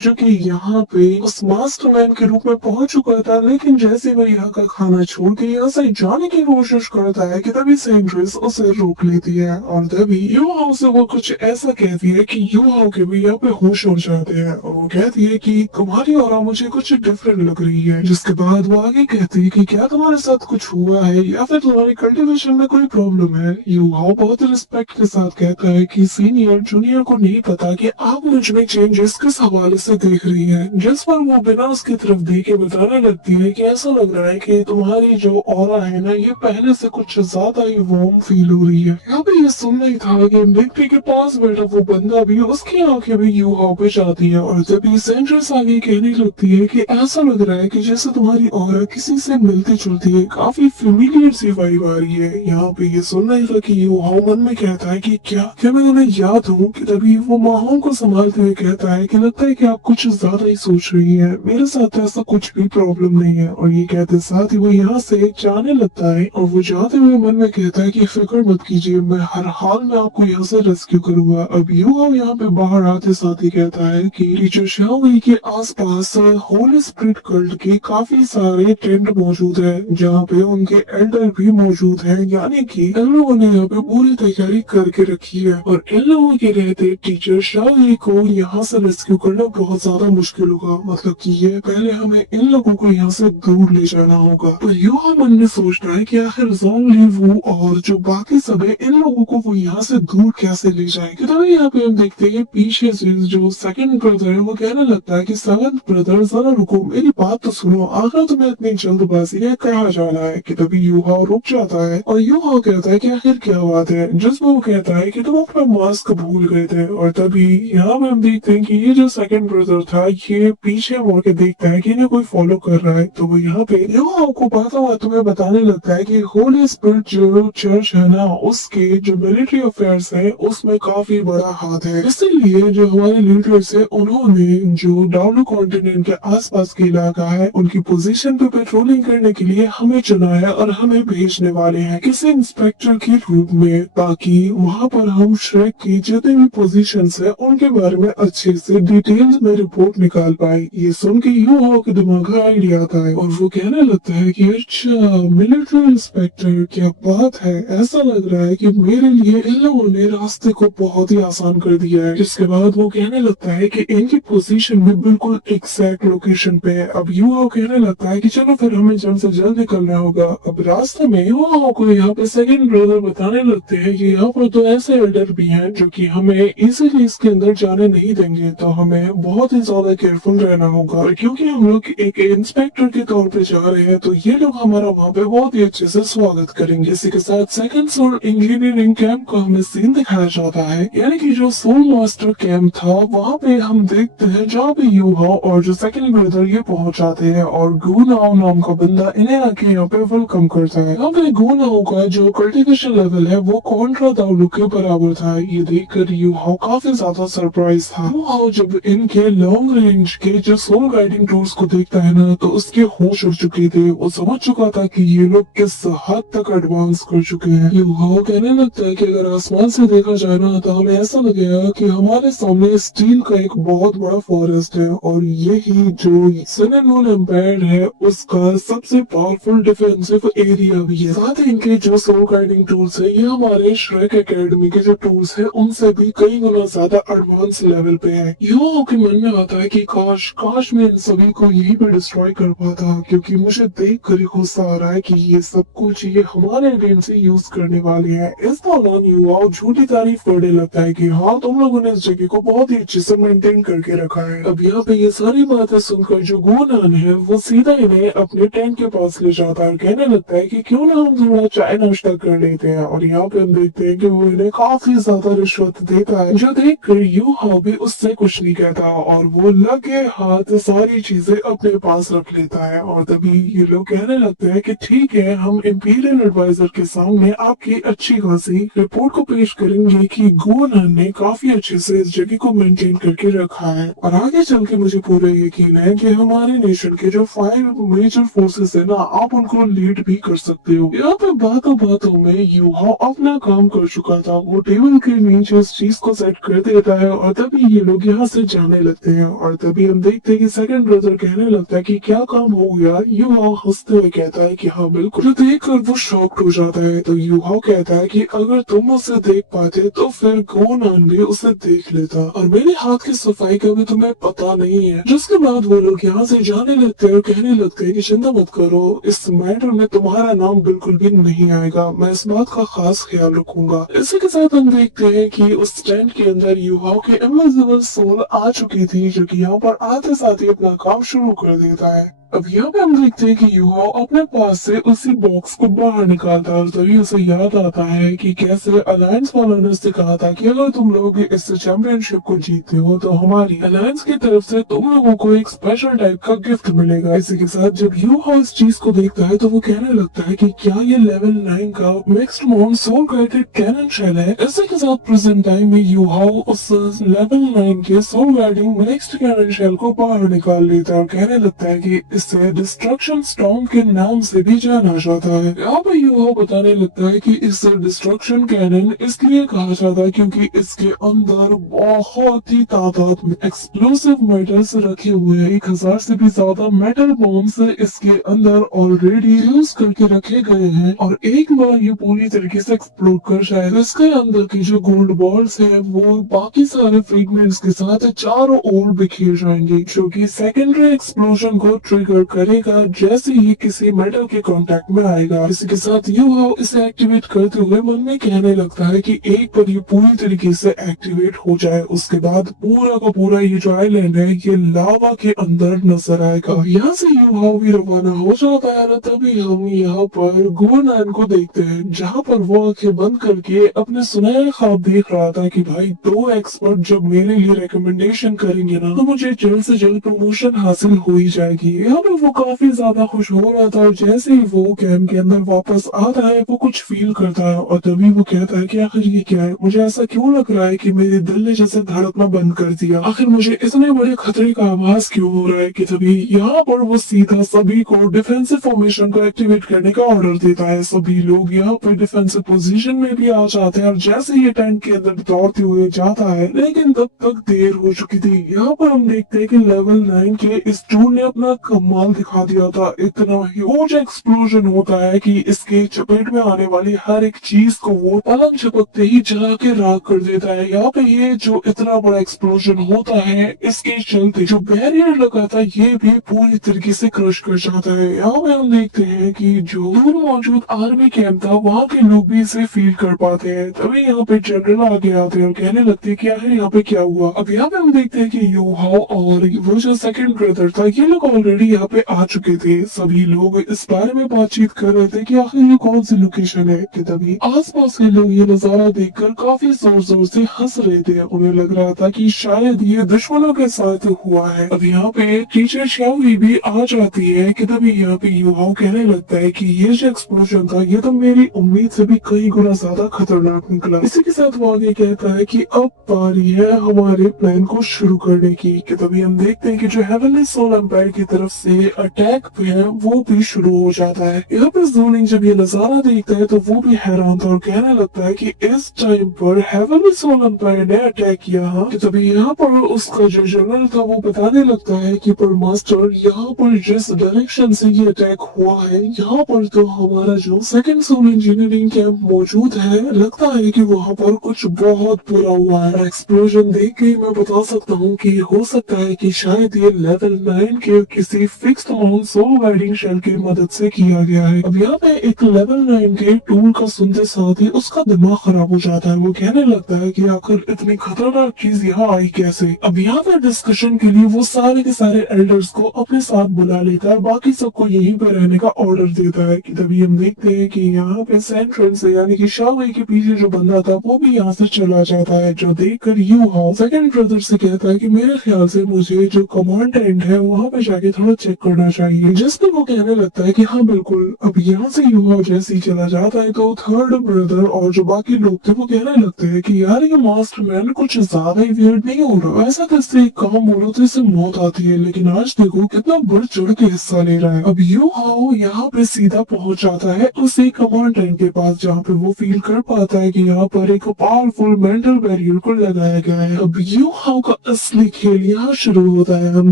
जो कि यहाँ पे उस मास्टरमाइंड के रूप में पहुंच चुका था, लेकिन जैसे वो यहाँ का खाना छोड़ के यहाँ से जाने की कोशिश करता है कि तभी सेंट्रेस उसे रोक लेती है और तभी यूहाओ से वो कुछ ऐसा कहती है कि यूहाओ के भी यहाँ पे होश उड़ जाते हैं और वो कहती है कि तुम्हारी ऑरा मुझे कुछ डिफरेंट लग रही है। जिसके बाद वो आगे कहती है कि क्या तुम्हारे साथ कुछ हुआ है या फिर तुम्हारी कल्टीवेशन में कोई प्रॉब्लम है। यूहाओ बहुत रिस्पेक्ट के साथ कहता है कि सीनियर जूनियर को नहीं पता कि आप मुझ में चेंजेस किस हवाले से देख रही है। जिस पर वो बिना उसकी तरफ देखे बताने लगती है कि ऐसा लग रहा है कि तुम्हारी जो ऑरा है ना, ये पहले से कुछ ज्यादा ही वार्म फील हो रही है। यहाँ पे ये सुनना ही था कि मिट्टी के पास बैठा वो बंदा भी, उसकी आंखें भी यूहाओ पे जाती है और तभी सेंट्रेस आगे कहने लगती है कि ऐसा लग रहा है कि जैसे तुम्हारी ऑरा किसी से मिलती जुलती है, काफी फेमिलियर सी वाइब आ रही है। यहाँ पे ये सुनना ही था कि यूहाओ मन में कहता है कि क्या मैं उन्हें याद हूँ। कि तभी वो माहौल को संभालते हुए कहता है कि लगता है कि आप कुछ ज्यादा ही सोच रही है, मेरे साथ ऐसा कुछ भी प्रॉब्लम नहीं है। और ये कहते साथ ही वो यहाँ से जाने लगता है और वो जाते हुए मन में कहता है कि फिक्र मत कीजिए, मैं हर हाल में आपको यहाँ से रेस्क्यू करूंगा। अब यूहाओ यहाँ पे बाहर आते साथ ही कहता है कि टीचर शाओई के आसपास होली स्पिरिट कल्ट के काफी सारे टेंट मौजूद है, जहाँ पे उनके एल्डर भी मौजूद है, यानी कि इन लोगों ने यहाँ पे पूरी तैयारी करके रखी है। और इन लोगों के रहते टीचर शाओई को यहाँ से रेस्क्यू करना बहुत ज्यादा मुश्किल होगा, मतलब कि ये पहले हमें इन लोगों को यहाँ से दूर ले जाना होगा। पर यूहाओ मन में सोचता है कि आखिर ज़ोंग लीवू और जो बाकी सब है, इन लोगों को वो यहाँ से दूर कैसे ले जाएंगे। तभी यहाँ पे हम देखते हैं पीछे से जो सेकंड ब्रदर है वो कहने लगता है कि सेवंथ ब्रदर जरा रुको, मेरी बात तो सुनो, आखिर तुम्हें इतनी जल्दबाजी है, कहाँ जाना है। कि तभी यूहाओ रुक जाता है और यूहाओ कहता है कि आखिर क्या बात है। जिसमें वो कहता है कि तुम अपना मास्क भूल गए थे। और तभी यहाँ पे हम देखते हैं कि ये जो सेकंड ब्रदर था, ये पीछे मुड़ के देखता है कि इन्हें कोई फॉलो कर रहा है। तो वो यहाँ पे यूहाओ को बातों में बताने लगता है कि होली स्पिरिट जो चर्च है ना, उसके जो मिलिट्री अफेयर्स है उसमें काफी बड़ा हाथ है। इसीलिए जो हमारे लीडर्स है, उन्होंने जो डाउलो कॉन्टिनेंट के आसपास के इलाका है, उनकी पोजीशन पे पेट्रोलिंग करने के लिए हमें चुना है और हमें भेजने वाले हैं किसी इंस्पेक्टर के रूप में, ताकि वहाँ पर हम श्रेक की जितनी भी पोजीशंस है उनके बारे में अच्छे से डिटेल्स में रिपोर्ट निकाल पाए। ये सुन के यूहाओ के दिमाग में आइडिया आता है और वो कहने लगता है कि अच्छा, मिलिट्री इंस्पेक्टर, क्या बात है, ऐसा लग रहा है कि मेरे लिए इन लोगों ने रास्ते को बहुत ही आसान कर दिया है। जिसके बाद वो कहने लगता है कि इनकी पोजीशन भी बिल्कुल एग्जैक्ट लोकेशन पे है। अब यूहाओ कहने लगता है कि चलो फिर हमें जल्द से जल्द निकलना होगा। अब रास्ते में यूहाओ को यहाँ पे सेकंड ब्रदर बताने लगते हैं कि यहाँ पर तो ऐसे एल्डर भी हैं जो कि हमें इजीली इसके अंदर जाने नहीं देंगे, तो हमें बहुत ही ज्यादा केयरफुल रहना होगा। और क्योंकि हम लोग एक इंस्पेक्टर के तौर पे जा रहे हैं, तो ये लोग हमारा वहाँ पे बहुत ही अच्छे से स्वागत करेंगे। इसी के साथ सेकंड सोल इंजीनियरिंग कैंप का हमें सीन दिखाया जाता है, यानी कि जो सोल मास्टर कैंप था, वहाँ पे हम देखते हैं जहाँ पे यूहाओ और जो सेकंड ब्रदर ये पहुंच जाते हैं और गुनाओ नाम का बंदा इन्हें आके यहाँ पे वेलकम करता है। यहाँ पे गुनाओ का जो कल्टिवेशन लेवल है वो कॉन्ट्रा दाउलू के बराबर था। ये देखकर यूहाओ काफी ज्यादा सरप्राइज था। यूहाओ जब इनके लॉन्ग रेंज के जो सोल गाइडिंग टूल्स को देखता है ना, तो उसके होश उड़ चुके थे। वो समझ चुका था कि ये लोग किस हद तक एडवांस कर चुके हैं। यूहाओ कहने लगता है कि अगर आसमान से देखा जाए ना, तो हमें ऐसा लगेगा कि हमारे सामने स्टील का एक बहुत बड़ा फॉरेस्ट है और यही जो सिनेनोल एम्पायर है उसका सबसे पावरफुल डिफेंसिव एरिया भी है। साथ ही इनके जो सोल गाइडिंग टूल्स है, ये हमारे श्रेक एकेडमी के जो टूल्स है उनसे भी कई गुना ज्यादा एडवांस लेवल पे है। यूहाओ के मन में आता है कि काश मैं इन सभी को यहीं पे डिस्ट्रॉय कर पाता, क्योंकि मुझे देख कर गुस्सा आ रहा है कि ये सब कुछ ये हमारे अगेंस्ट से यूज करने वाले हैं। इस दौरान यूहाओ झूठी तारीफ करने लगता है कि हाँ, तुम लोगों ने इस जगह को बहुत ही अच्छे से मेंटेन करके रखा है। अब यहाँ पे ये सारी बातें सुनकर जो गुनान है वो सीधा इन्हें अपने टेंट के पास ले जाता है और कहने लगता है कि क्यों ना हम थोड़ा चाय नाश्ता कर लेते हैं। और यहाँ पे हम देखते हैं कि वो इन्हें काफी ज्यादा रिश्वत देता है, जो देख कर यूहाओ भी उससे कुछ नहीं कहता और वो लगे हाथ सारी चीजें अपने पास रख लेता है। और तभी ये लोग कहने लगते हैं कि ठीक है, हम इंपीरियल एडवाइजर के सामने आपकी अच्छी खासी रिपोर्ट को पेश करेंगे कि गुनान ने काफी अच्छे से इस जगह को मेंटेन करके रखा है और आगे चल के मुझे पूरा यकीन है कि हमारे नेशन के जो 5 मेजर फोर्सेस है ना, आप उनको लीड भी कर सकते हो। यहाँ पे बातों में यूहाओ अपना काम कर चुका था। वो टेबल के नीचे इस चीज को सेट कर देता है और तभी ये लोग यहाँ से जाने लगते हैं और तभी हम देखते हैं कि सेकंड ब्रदर कहने लगता है कि क्या काम हो गया। यूहाओ हंसते हुए कहता है कि हाँ बिल्कुल। जो देख कर वो शॉक्ड हो जाता है तो यूहाओ कहता है कि अगर तुम उसे देख पाते तो फिर गोनान भी उसे देख लेता और मेरे हाथ की सफाई का भी तुम्हें पता नहीं है। जिसके बाद वो लोग यहाँ से जाने लगते हैं और कहने लगते हैं कि चिंता मत करो, इस मैटर में तुम्हारा नाम बिल्कुल भी नहीं आएगा, मैं इस बात का खास ख्याल रखूंगा। इसी के साथ हम देखते हैं कि उस टेंट के अंदर यूहाओ की इनविजिबल सोल आ चुकी थी, जो कि यहाँ पर आते साथ ही अपना काम शुरू कर देता है। अब यहाँ पे हम देखते हैं कि यूहाओ अपने पास से उसी बॉक्स को बाहर निकालता है और तभी उसे याद आता है कि कैसे अलायंस वालों ने उससे कहा था कि अगर तुम लोग इस चैंपियनशिप को जीतते हो तो हमारी अलायंस की तरफ से तुम लोगों को एक स्पेशल टाइप का गिफ्ट मिलेगा। इसी के साथ जब यूहाओ इस चीज को देखता है तो वो कहने लगता है कि क्या ये लेवल 9 का mixed mode soul guided cannon shell है। इसी के साथ प्रेजेंट टाइम में यूहाओ उस लेवल 9 के soul guiding mixed cannon shell को बाहर निकाल लेता है और कहने लगता है कि इसे डिस्ट्रक्शन स्टॉर्म के नाम से भी जाना जाता है। यहाँ पे यूहाओ बताने लगता है कि इसे डिस्ट्रक्शन कैनन इसलिए कहा जाता है क्योंकि इसके अंदर बहुत ही तादाद में एक्सप्लोसिव मेटल्स रखे हुए हैं। 1000 से भी ज्यादा मेटल बॉम्ब्स इसके अंदर ऑलरेडी यूज करके रखे गए हैं और एक बार ये पूरी तरीके से एक्सप्लोड कर जाए तो इसके अंदर की जो गोल्ड बॉल्स है वो बाकी सारे फ्रेगमेंट्स के साथ चारों ओर बिखेर जाएंगे, जो कि सेकेंडरी एक्सप्लोजन को ट्रिगर करेगा जैसे ही किसी मेटल के कांटेक्ट में आएगा। इसी के साथ यूहाओ इसे एक्टिवेट करते हुए मन में कहने लगता है कि एक बार ये पूरी तरीके से एक्टिवेट हो जाए उसके बाद पूरा का पूरा ये जो आइलैंड है ये लावा के अंदर नजर आएगा। यहाँ से यूहाओ भी रवाना हो जाता है। तभी हम यहाँ पर गोनान को देखते हैं जहाँ पर वो आंखें बंद करके अपने सुनहरे ख्वाब देख रहा था कि भाई 2 एक्सपर्ट जब मेरे लिए रिकमेंडेशन करेंगे ना तो मुझे जल्द से जल्द प्रमोशन हासिल हो ही जाएगी। यहाँ पे वो काफी ज्यादा खुश हो रहा था और जैसे ही वो कैंप के अंदर वापस आता है वो कुछ फील करता है और तभी वो कहता है कि आखिर ये क्या है, मुझे ऐसा क्यों लग रहा है कि मेरे दिल ने जैसे धड़कना बंद कर दिया, आखिर मुझे इतने बड़े खतरे का आभास क्यों हो रहा है। कि तभी यहाँ पर वो सीधा सभी को डिफेंसिव फॉर्मेशन को एक्टिवेट करने का ऑर्डर देता है। सभी लोग यहाँ पर डिफेंसिव पोजीशन में भी आ जाते हैं और जैसे ये टेंट के अंदर दौड़ते हुए जाता है लेकिन तब तक देर हो चुकी थी। यहाँ पर हम देखते हैं कि लेवल 9 के इस टूल ने अपना कमाल दिखा दिया था। इतना ह्यूज एक्सप्लोजन होता है कि इसके चपेट में आने वाली हर एक चीज को वो पलंग झपकते ही जला के राख कर देता है। यहाँ पे ये जो इतना बड़ा एक्सप्लोजन होता है इसके चलते जो बैरियर लगा था ये भी पूरी तरीके से क्रश कर जाता है। यहाँ पे हम देखते हैं कि जो दूर मौजूद आर्मी कैंप था वहाँ के लोग भी इसे फील कर पाते हैं। तभी यहाँ पे जनरल आगे आते हैं और कहने लगते हैं कि आखिर यहाँ पे क्या हुआ। अब यहाँ पे हम देखते हैं कि यूहाओ और वो जो सेकंड ब्रदर था ये लोग ऑलरेडी यहाँ पे आ चुके थे। सभी लोग इस बारे में बातचीत कर रहे थे कि आखिर ये कौन सी लोकेशन है। कि तभी आसपास के लोग ये नजारा देखकर काफी जोर जोर से हंस रहे थे। उन्हें लग रहा था कि शायद ये दुश्मनों के साथ हुआ है। अब यहाँ पे टीचर शाओई भी आ जाती है। कि तभी यहाँ पे यूहाओ कहने लगता है कि ये जो एक्सप्लोजन था ये तो मेरी उम्मीद से भी कई गुना ज्यादा खतरनाक निकला। इसी के साथ वो आगे कहता है कि अब बारी है हमारे प्लान को शुरू करने की। कि तभी हम देखते हैं कि जो हेवनली सोल एम्पायर की तरफ से अटैक पे है वो भी शुरू हो जाता है। यहाँ पे ज़ोनिंग जब ये नजारा देखता है तो वो भी हैरान था और कहने लगता है कि इस टाइम पर हेवनली सोल एम्पायर ने अटैक किया। कि तभी यहाँ पर उसका जो जनरल था वो बताने लगता है कि पर मास्टर यहाँ पर जिस डायरेक्शन से ये अटैक हुआ है यहाँ पर तो हमारा जो सेकंड सोल इंजीनियरिंग कैंप मौजूद है, लगता है कि वहाँ पर कुछ बहुत बुरा हुआ है। एक्सप्लोजन देख के मैं बता सकता हूँ कि हो सकता है कि शायद ये लेवल 9 के किसी fixed mount soul guiding shell की मदद से किया गया है। अब यहाँ पे एक लेवल 9 के टूल का सुनते साथ ही उसका दिमाग खराब हो जाता है। वो कहने लगता है कि आखिर इतनी खतरनाक चीज यहाँ आई कैसे। अब यहाँ पे डिस्कशन के लिए वो सारे के सारे एल्डर्स को अपने साथ बुला लेता है और बाकी सबको यहीं पे रहने का ऑर्डर देता है। कि तभी हम देखते हैं कि यहाँ पे सेंट्रल से यानी कि शाओई के पीछे जो बंदा था वो भी यहाँ से चला जाता है। जो देखकर यूहाओ सेकंड ब्रदर से कहता है कि मेरे ख्याल से मुझे जो कमांड टेंट है वहाँ पे जाके थोड़ा चेक करना चाहिए, जिसपे वो कहने लगता है कि हाँ बिल्कुल। अब यहाँ से युहा जैसे ही चला जाता है तो थर्ड ब्रदर और जो बाकी लोग थे वो कहने लगते हैं कि यार ये मास्टरमैन कुछ ज्यादा ही वियर्ड नहीं हो रहा, ऐसा कैसे एक काम बोलो तो इसे मौत आती है, लेकिन आज देखो कितना बढ़ चढ़ के हिस्सा ले रहा है। अब युहाओ यहाँ पे सीधा पहुंच जाता है उस एक कमांड टैंक के पास, जहाँ पे वो फील कर पाता है कि यहाँ पर एक पावरफुल मेंटल बैरियर को लगाया गया है। अब युहाओ का असली खेल यहाँ शुरू होता है। हम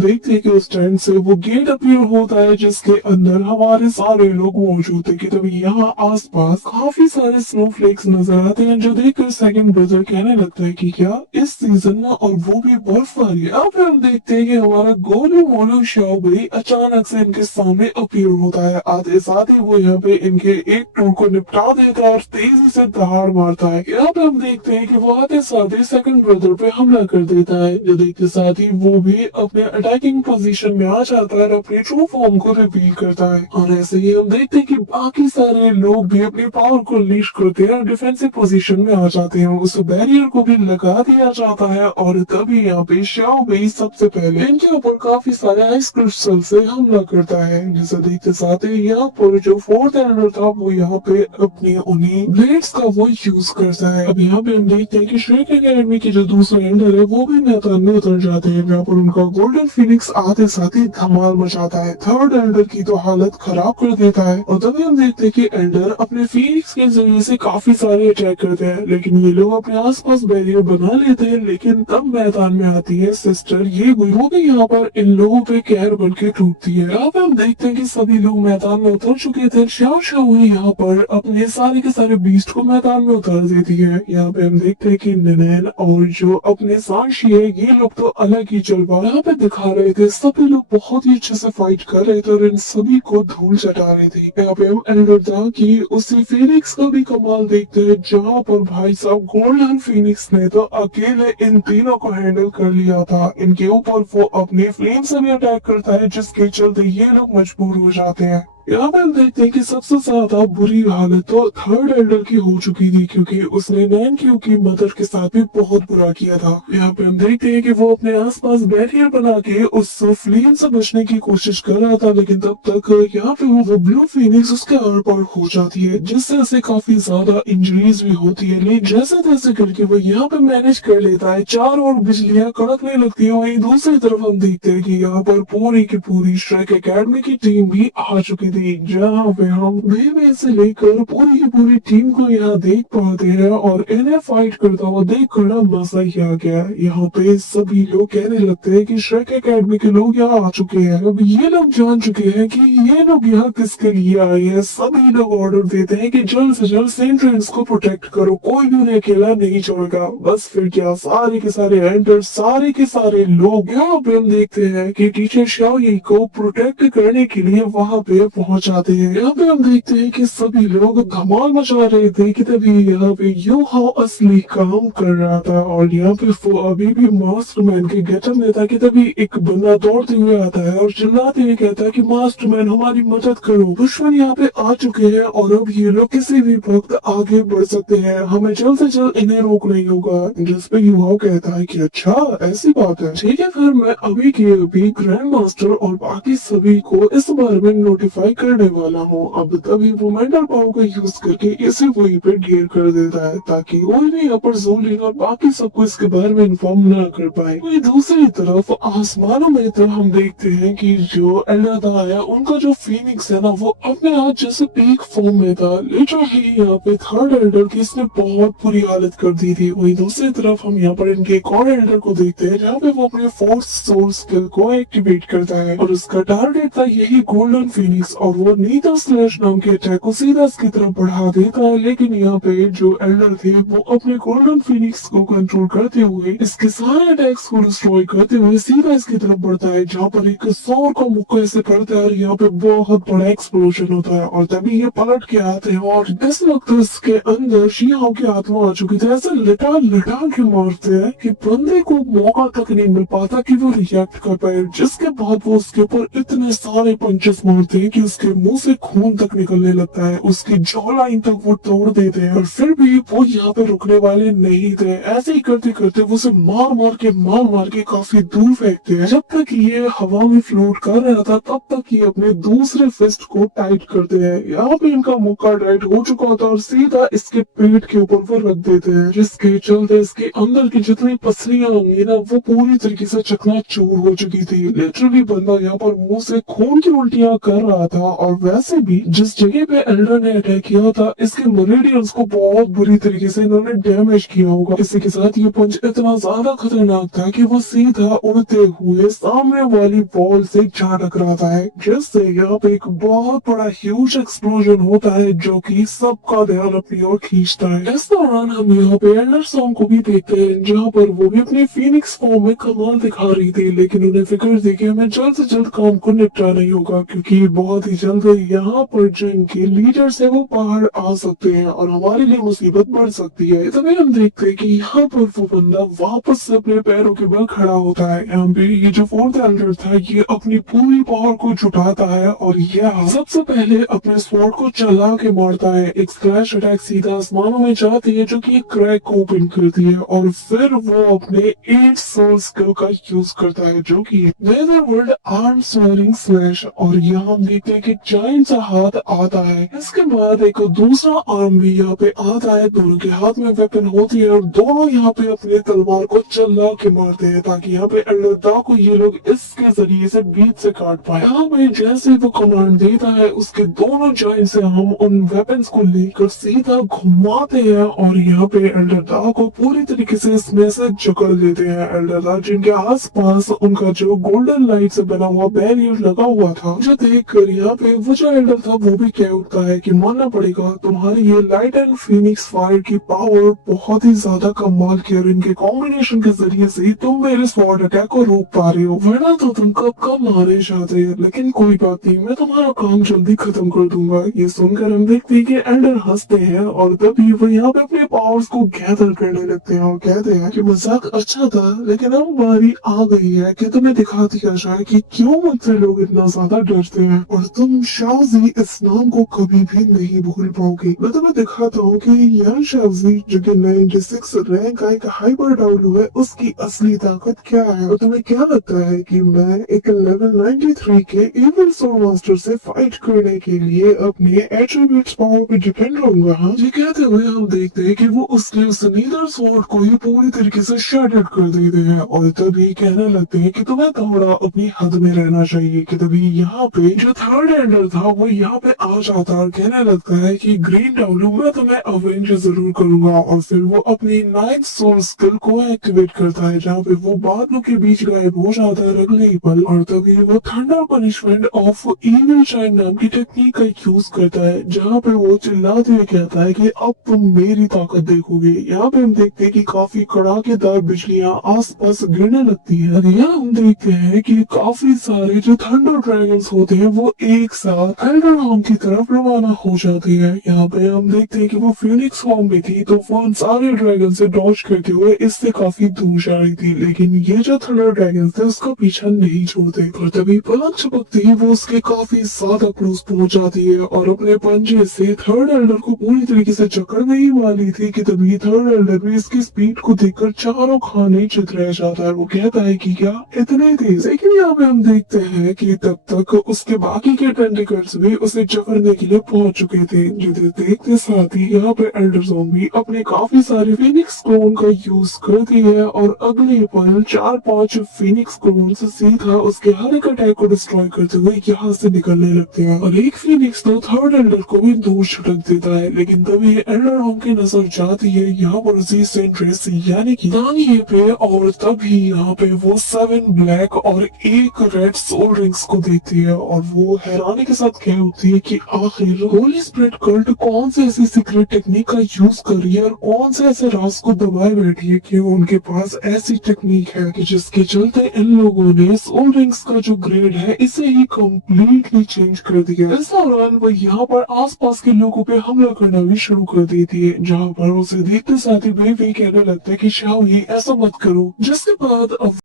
देखते हैं कि उस टाइम से वो गेट अपीयर होता है जिसके अंदर हमारे सारे लोग मौजूद थे कि तभी यहाँ आसपास काफी सारे स्नोफ्लेक्स नजर आते हैं, जो देखकर सेकंड ब्रदर कहने लगता है कि क्या इस सीजन में, और वो भी बर्फबारी। अब हम देखते हैं कि हमारा गोलू मोलू शाओबी अचानक से इनके सामने अपीयर होता है। आते साथ ही वो यहाँ पे इनके एक टूर को निपटा देता है और तेजी से दहाड़ मारता है। यहाँ पे हम देखते हैं कि वो आते साथ ही सेकंड ब्रदर पे हमला कर देता है, जो देखते साथ ही वो भी अपने अटैकिंग पोजीशन में आ जाता है और अपने ट्रू फॉर्म को रिवील करता है। और ऐसे ही हम देखते हैं कि बाकी सारे लोग भी अपनी पावर को अनलीश करते हैं और डिफेंसिव पोजीशन में आ जाते हैं। उस बैरियर को भी लगा दिया जाता है और तभी यहाँ पे शाओबी सबसे पहले इनके ऊपर काफी सारे आइस क्रिस्टल से हमला करता है, जिसे देखते साथ ही यहाँ पर जो फोर्थ एल्डर था वो यहाँ पे अपनी उन्हीं ब्लेड्स का वो यूज करता है। अब यहाँ पे हम देखते हैं कि श्रेक एकेडमी के जो दूसरे एल्डर है वो भी मैदान में उतर जाते हैं, जहाँ पर उनका गोल्डन फिनिक्स आते साथ ही धमाल मचाता है। थर्ड एल्डर की तो हालत खराब कर देता है और तभी हम देखते हैं कि एल्डर अपने फिनिक्स के जरिए से काफी सारे अटैक करते हैं, लेकिन ये लोग अपने आसपास बैरियर बना लेते हैं। लेकिन तब मैदान में आती है सिस्टर ये वो भी यहाँ पर इन लोगों पे कहर बन के टूटती है। यहाँ पे हम देखते हैं कि सभी लोग मैदान में उतर चुके थे। शाओ शाओ यहाँ पर अपने सारे के सारे बीस्ट को मैदान में उतार देती है। यहाँ पे हम देखते हैं कि निनैन और जो अपने सांशी है ये लोग तो अलग ही जलवा यहाँ पे दिखा रहे थे। सभी लोग बहुत ही अच्छे से फाइट कर रहे थे और इन सभी को धूल चटा रहे थे। यहाँ पे हम एल्डर की उसी फिनिक्स का भी कमाल देखते हैं, जहाँ पर भाई साहब गोल्डन फिनिक्स ने तो अकेले इन तीनों को हैंडल कर लिया था। इनके ऊपर वो अपनी फ्लेम से भी अटैक करता है, जिसके चलते ये लोग मजबूर हो जाते हैं। यहाँ पे हम देखते हैं कि सबसे ज्यादा बुरी हालत तो थर्ड एल्डर की हो चुकी थी, क्योंकि उसने नैनक्यू की मदर के साथ भी बहुत बुरा किया था। यहाँ पे हम देखते हैं कि वो अपने आसपास बैरियर बना के उस फ्लेम से बचने की कोशिश कर रहा था, लेकिन तब तक यहाँ पे वो ब्लू फिनिक्स उसके आर पार हो जाती है, जिससे उसे काफी ज्यादा इंजरीज भी होती है। लेकिन जैसे तैसे करके वो यहाँ पे मैनेज कर लेता है। चार और बिजलियां कड़कने लगती है। वहीं दूसरी तरफ हम देखते हैं कि यहाँ पर पूरी की पूरी श्रेक एकेडमी की टीम भी आ चुकी थी, जहाँ पे हम बेबे से लेकर पूरी की पूरी टीम को यहाँ देख पाते हैं और इन्हें फाइट करता हुआ देख कर मजा ही आ गया। यहाँ पे सभी लोग कहने लगते हैं कि श्रेक एकेडमी के लोग यहाँ आ चुके हैं। अब ये लोग जान चुके हैं कि ये लोग यहाँ किसके लिए आए हैं। सभी लोग ऑर्डर देते हैं कि जल्द से जल्द सेंट्रेंस को प्रोटेक्ट करो, कोई भी उन्हें अकेला नहीं छोड़ेगा। बस फिर क्या, सारे के सारे एंटर सारे के सारे लोग यहाँ पे हम देखते हैं कि टीचर शाओ को प्रोटेक्ट करने के लिए वहाँ पे पहुंच जाते हैं। यहाँ पे हम देखते हैं कि सभी लोग धमाल मचा रहे थे कि तभी यहाँ पे युहा असली काम कर रहा था और यहाँ पे वो अभी भी मास्टरमैन के गेटअप में था कि तभी एक बंदा दौड़ते हुए आता है और चिल्लाते हुए कहता है कि मास्टरमैन हमारी मदद करो, दुश्मन यहाँ पे आ चुके हैं और अब ये लोग किसी भी वक्त आगे बढ़ सकते हैं, हमें जल्द से जल्द इन्हें रोकना ही होगा। जिसपे युहा कहता है कि अच्छा ऐसी बात है, ठीक है फिर मैं अभी के अभी ग्रैंड मास्टर और बाकी सभी को इस बारे में नोटिफाई करने वाला हूँ। अब तभी वो मेंटल पावर का यूज करके इसे वहीं पे ढेर कर देता है, ताकि कोई भी यहाँ पर जोलिन और बाकी सबको इसके बारे में इन्फॉर्म न कर पाए। वही दूसरी तरफ आसमानों में तो हम देखते हैं कि जो एल्डर है उनका जो फीनिक्स है ना वो अपने आज जैसे पीक फॉर्म में था। लिटरली यहाँ पे थर्ड एल्डर की इसने बहुत बुरी हालत कर दी थी। वही दूसरी तरफ हम यहाँ पर इनके एक और एल्डर को देखते हैं, जहाँ पे वो अपने फोर्स सोल स्किल को एक्टिवेट करता है और उसका टारगेट था यही गोल्डन फीनिक्स और वो नीता स्लैश नाम के अटैक को सीधा इसकी तरफ बढ़ा देता है। लेकिन यहाँ पे जो एल्डर थे वो अपने गोल्डन फीनिक्स को कंट्रोल करते हुए इसके सारे अटैक्स को डिस्ट्रॉय करते हुए सीधा इसकी तरफ बढ़ता है, जहाँ पर एक सौर का मुक्का ऐसे पड़ता है और यहाँ पे बहुत बड़ा एक्सप्लोजन होता है और तभी ये पलट के आते हैं और इस वक्त इसके अंदर शियाओ की आत्मा आ चुकी थी। ऐसे लिटा लिटा के मारते हैं कि बंदे को मौका तक नहीं मिल पाता कि वो रिएक्ट कर पाए, जिसके बाद वो उसके ऊपर इतने सारे पंचेस मारते हैं कि उसके मुंह से खून तक निकलने लगता है, उसकी जॉ लाइन तक वो तोड़ देते हैं, और फिर भी वो यहाँ पे रुकने वाले नहीं थे। ऐसे ही करते करते वो उसे मार मार के काफी दूर फेंकते हैं। जब तक ये हवा में फ्लोट कर रहा था तब तक ये अपने दूसरे फिस्ट को टाइट करते हैं। यहाँ पे इनका मुक्का टाइट हो चुका होता है और सीधा इसके पेट के ऊपर वो रख देते हैं, जिसके चलते इसके अंदर की जितनी पसलियां होंगी ना वो पूरी तरीके से चकनाचूर हो चुकी थी। लिटरली बंदा यहाँ पर मुंह से खून की उल्टियां कर रहा था। और वैसे भी जिस जगह पे एल्डर ने अटैक किया था इसके मेरिडियंस को बहुत बुरी तरीके से इन्होंने डैमेज किया होगा। इसी के साथ ये पंच इतना ज्यादा खतरनाक था कि वो सीधा उड़ते हुए सामने वाली वॉल से जा टकराता है, जिससे यहाँ पे एक बहुत बड़ा ह्यूज एक्सप्लोजन होता है जो कि सबका ध्यान अपनी ओर खींचता है। इस दौरान हम यहाँ पे एल्डर सॉन्ग को भी देखते हैं जहाँ पर वो भी अपनी फीनिक्स फॉर्म में कमाल दिखा रही थी, लेकिन उन्हें फिक्र थी कि हमें जल्द से जल्द काम को निपटाना ही होगा क्योंकि बहुत ही जल्द यहाँ पर जो इनके लीडर्स है वो बाहर आ सकते हैं और हमारे लिए मुसीबत बढ़ सकती है। तभी हम देखते हैं कि यहाँ पर वो बंदा वापस से अपने पैरों के बल खड़ा होता है। यहाँ पे ये जो फोर्थ एल्डर था ये अपनी पूरी पावर को जुटाता है और यह सबसे पहले अपने स्वॉर्ड को चला के मारता है। एक स्क्रैच अटैक सीधा आसमानों में जाती है जो कि एक क्रैक को ओपन करती है और फिर वो अपने 8 सोल स्किल का यूज करता है जो कि nether world arm swelling slash. और यहाँ हम देखते हैं कि जायंट सा हाथ आता है। इसके बाद एक दूसरा आर्म भी यहाँ पे आता है, दोनों के हाथ में वेपन होती है और दोनों यहाँ पे अपने तलवार को चला के मारते हैं ताकि यहाँ पे एल्डर को ये लोग इसके जरिए से बीच से काट पाए। यहाँ पे जैसे वो कमांड देता है उसके दोनों जॉइंट से हम उन वेपन्स को लेकर सीधा घुमाते हैं और यहाँ पे एल्डर को पूरी तरीके से इसमें से जकड़ लेते हैं। एल्डर जिनके आसपास उनका जो गोल्डन लाइट से बना हुआ बैरियर लगा हुआ था, जो देख कर यहाँ पे वो जो एल्डर था वो भी कह उठता है कि मानना पड़ेगा तुम्हारी ये लाइट एंड फिनिक्स फायर की पावर बहुत ही ज्यादा कमाल की और इनके कॉम्बिनेशन के जरिए से तुम मेरे स्वॉर्ड अटैक को रोक पा रहे हो, वरना तो तुम कब मारे जाते। लेकिन कोई बात नहीं, मैं तुम्हारा काम जल्दी खत्म कर दूंगा। ये सुनकर हम देखते हैं कि एल्डर हंसते हैं और तभी वो यहाँ पे अपने पावर्स को गैदर करने लगते हैं और कहते हैं कि मजाक अच्छा था लेकिन अब बारी आ गई है कि तुम्हें दिखा दिया जाए कि क्यों मुझसे लोग इतना ज्यादा डरते हैं और तुम शाहजी इस नाम को कभी भी नहीं भूल पाओगे। मैं तुम्हें दिखाता हूँ कि यह शाहजी जो कि 96 रैंक का एक हाइपर डाउलू है उसकी असली ताकत क्या है। और तुम्हें क्या लगता है कि मैं एक लेवल 93 के इविल सोल मास्टर से फाइट करने के लिए अपने एट्रीब्यूट्स पावर पे डिपेंड रहूंगा? हाँ, ये कहते हुए हम देखते हैं कि वो उसके उस नीदर स्वॉर्ड को ही पूरी तरीके से शैटर्ड कर देते हैं और तभी कहने लगते हैं कि तुम्हें थोड़ा अपनी हद में रहना चाहिए। कि तभी यहाँ पे जो थर्ड एंडर था वो यहाँ पे आ जाता है और कहने लगता है कि ग्रीन डाउलू मैं तुम्हें अवेंज जरूर करूंगा। और फिर वो अपनी 9th सोल स्किल को एक्टिवेट करता है जहाँ पे वो बादलों के बीच गायब हो जाता है अगले ही पल। और तभी वो thunder punishment of evil child नाम की टेक्निक का यूज करता है जहाँ पे वो चिल्लाते हुए कहता है कि अब तुम मेरी ताकत देखोगे। यहाँ पे हम देखते हैं कि काफी कड़ाकेदार बिजलियां आसपास गिरने लगती है। और यहाँ हम देखते हैं कि काफी सारे जो थंडर ड्रैगन्स होते हैं वो एक साथ एल्डरहोम की तरफ रवाना हो जाती है। यहाँ पे हम देखते हैं कि वो फिनिक्स फॉर्म में थी तो वो उन सारे ड्रैगन से डॉज करते हुए इससे काफी दूर जा रही थी, लेकिन ये जो थंडर ड्रैगन थे उसका पीछा नहीं छोड़ते। और तभी पलक झपकते ही वो उसके काफी ज्यादा क्लोज पहुंच जाती है और अपने पंजे से थर्ड एल्डर को पूरी तरीके से जकड़ने ही वाली थी कि तभी थर्ड एल्डर भी इसकी स्पीड को देखकर चारों खाने चित रह जाता है। वो कहता है कि क्या इतने तेज, लेकिन यहाँ पे हम देखते हैं कि तब तक उसके बाकी के टेंटिकल्स भी उसे जकड़ने के लिए पहुंच चुके थे। जिसे देखते साथ ही यहाँ पे एल्डर ज़ॉम्बी अपने काफी सारे फिनिक्स क्लोन का यूज करती है और अगले पल 4-5 फिनिक्स क्लोन सीधा उसके हर एक अटैक को डिस्ट्रॉय करते हुए यहाँ से निकलने लगते हैं और एक फिनिक्स तो थर्ड एल्डर को भी दूर छटक देता है। लेकिन तभी एल्डर होम की नजर जाती है यहाँ पर उसी सेंट्रेस यानी कि दानिये पे और तभी यहाँ पे वो 7 ब्लैक और 1 रेड सोल रिंग्स को देखती है और वो हैरानी के साथ कह उठती है कि आखिर होली स्प्रिट कल्ट कौन से ऐसी सीक्रेट टेक्निक का यूज कर रही है और कौन से ऐसे राज को दबाए बैठी है कि उनके पास ऐसी टेक्निक है कि जिसके चलते इन लोगों ने सोल रिंग्स का जो ग्रेड है इसे ही कम्प्लीटली चेंज कर दिया। इस दौरान वो यहाँ पर आसपास के लोगों पे हमला करना भी शुरू कर देती है जहाँ पर उसे देखते साथ ही वे कहने लगता है कि शाओ ये ऐसा मत करो, जिसके बाद अब